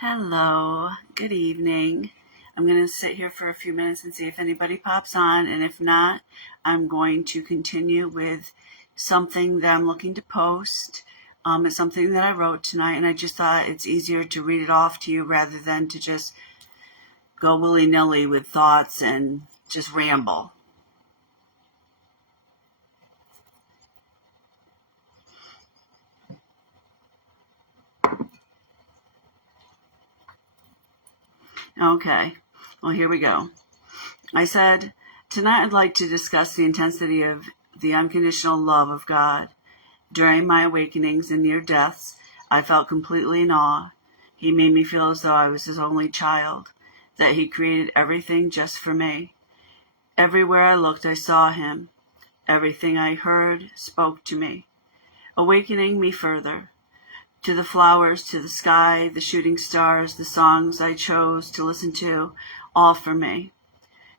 Hello, good evening. I'm going to sit here for a few minutes and see if anybody pops on, and if not, I'm going to continue with something that I'm looking to post. It's something that I wrote tonight, and I just thought it's easier to read it off to you rather than to just go willy-nilly with thoughts and just ramble. Okay, well, here we go. I said, tonight I'd like to discuss the intensity of the unconditional love of God. During my awakenings and near deaths, I felt completely in awe. He made me feel as though I was his only child, that he created everything just for me. Everywhere I looked, I saw him. Everything I heard spoke to me, awakening me further. To the flowers, to the sky, the shooting stars, the songs I chose to listen to, all for me.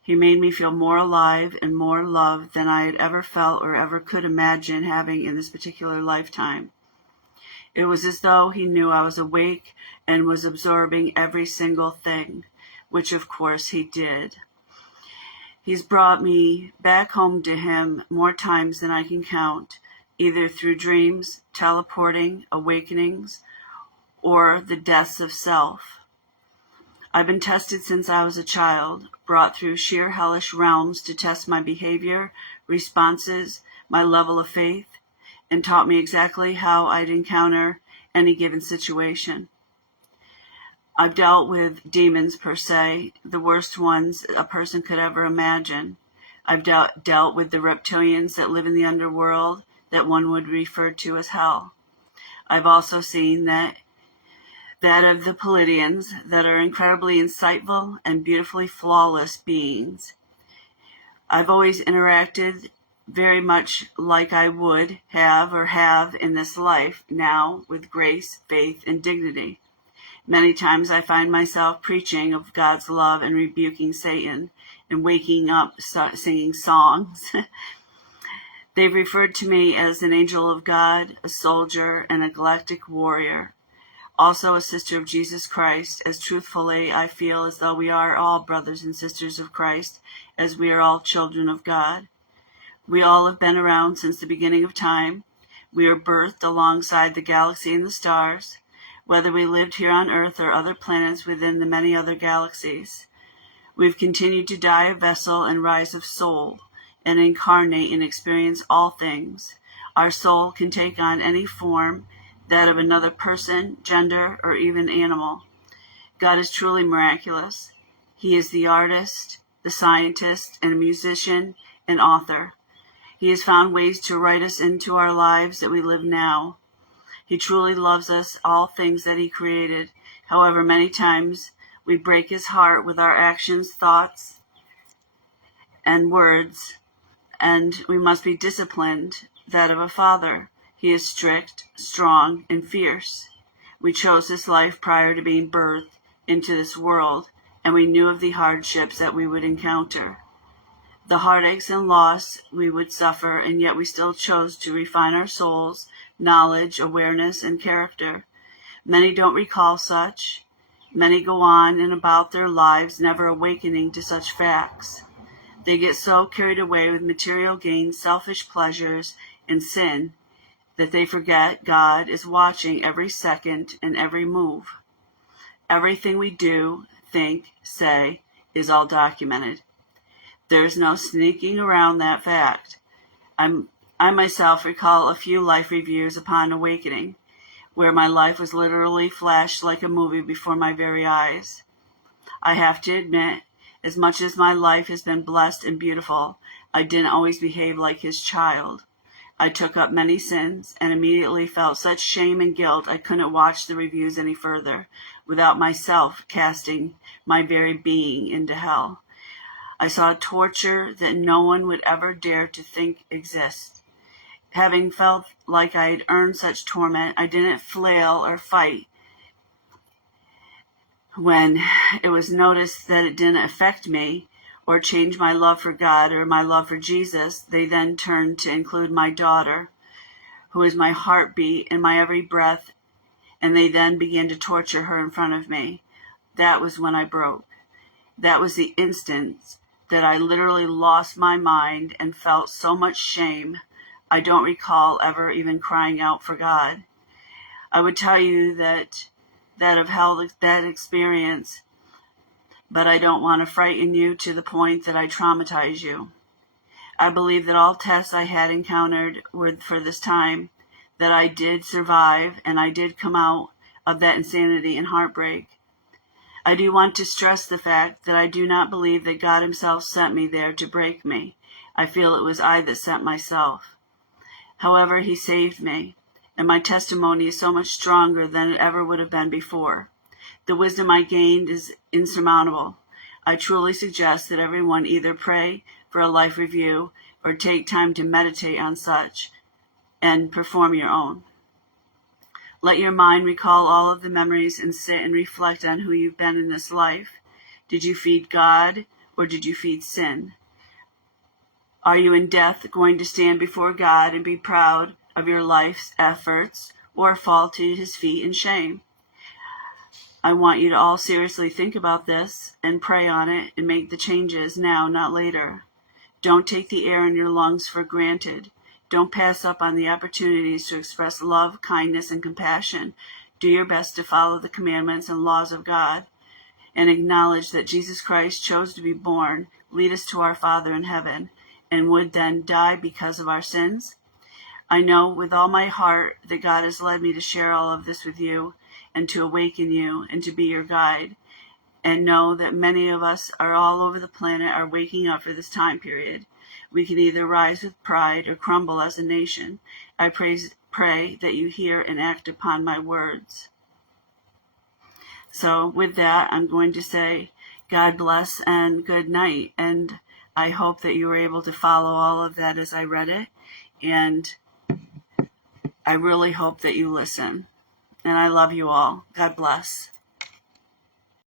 He made me feel more alive and more loved than I had ever felt or ever could imagine having in this particular lifetime. It was as though he knew I was awake and was absorbing every single thing, which of course he did. He's brought me back home to him more times than I can count, either through dreams, teleporting, awakenings, or the deaths of self. I've been tested since I was a child, brought through sheer hellish realms to test my behavior, responses, my level of faith, and taught me exactly how I'd encounter any given situation. I've dealt with demons per se, the worst ones a person could ever imagine. I've dealt with the reptilians that live in the underworld that one would refer to as hell. I've also seen that of the Pleiadians that are incredibly insightful and beautifully flawless beings. I've always interacted very much like I would have or have in this life now, with grace, faith, and dignity. Many times I find myself preaching of God's love and rebuking Satan and waking up singing songs. They've referred to me as an angel of God, a soldier, and a galactic warrior. Also a sister of Jesus Christ, as truthfully I feel as though we are all brothers and sisters of Christ, as we are all children of God. We all have been around since the beginning of time. We are birthed alongside the galaxy and the stars, whether we lived here on Earth or other planets within the many other galaxies. We've continued to die a vessel and rise of soul, and incarnate and experience all things. Our soul can take on any form, that of another person, gender, or even animal. God is truly miraculous. He is the artist, the scientist, and a musician and author. He has found ways to write us into our lives that we live now. He truly loves us, all things that he created. However, many times we break his heart with our actions, thoughts, and words, and we must be disciplined, that of a father. He is strict, strong, and fierce. We chose this life prior to being birthed into this world, and we knew of the hardships that we would encounter, the heartaches and loss we would suffer, and yet we still chose to refine our souls, knowledge, awareness, and character. Many don't recall such. Many go on and about their lives never awakening to such facts. They get so carried away with material gain, selfish pleasures, and sin that they forget God is watching every second and every move. Everything we do, think, say is all documented. There's no sneaking around that fact. I myself recall a few life reviews upon awakening, where my life was literally flashed like a movie before my very eyes. I have to admit, as much as my life has been blessed and beautiful, I didn't always behave like his child. I took up many sins and immediately felt such shame and guilt I couldn't watch the reviews any further without myself casting my very being into hell. I saw torture that no one would ever dare to think exists. Having felt like I had earned such torment, I didn't flail or fight. When it was noticed that it didn't affect me or change my love for God or my love for Jesus, they then turned to include my daughter, who is my heartbeat and my every breath and they then began to torture her in front of me. That was when I broke. That was the instant that I literally lost my mind and felt so much shame. I don't recall ever even crying out for God. I would tell you that have held that experience, but I don't want to frighten you to the point that I traumatize you. I believe that all tests I had encountered were for this time, that I did survive and I did come out of that insanity and heartbreak. I do want to stress the fact that I do not believe that God himself sent me there to break me. I feel it was I that sent myself. However, he saved me, and my testimony is so much stronger than it ever would have been before. The wisdom I gained is insurmountable. I truly suggest that everyone either pray for a life review or take time to meditate on such and perform your own. Let your mind recall all of the memories and sit and reflect on who you've been in this life. Did you feed God or did you feed sin? Are you in death going to stand before God and be proud of your life's efforts or fall to his feet in shame? I want you to all seriously think about this and pray on it and make the changes now, not later. Don't take the air in your lungs for granted. Don't pass up on the opportunities to express love, kindness, and compassion. Do your best to follow the commandments and laws of God and acknowledge that Jesus Christ chose to be born, lead us to our Father in heaven, and would then die because of our sins. I know with all my heart that God has led me to share all of this with you and to awaken you and to be your guide. And know that many of us are all over the planet are waking up for this time period. We can either rise with pride or crumble as a nation. I pray that you hear and act upon my words. So with that, I'm going to say God bless and good night. And I hope that you were able to follow all of that as I read it. And I really hope that you listen. And I love you all. God bless.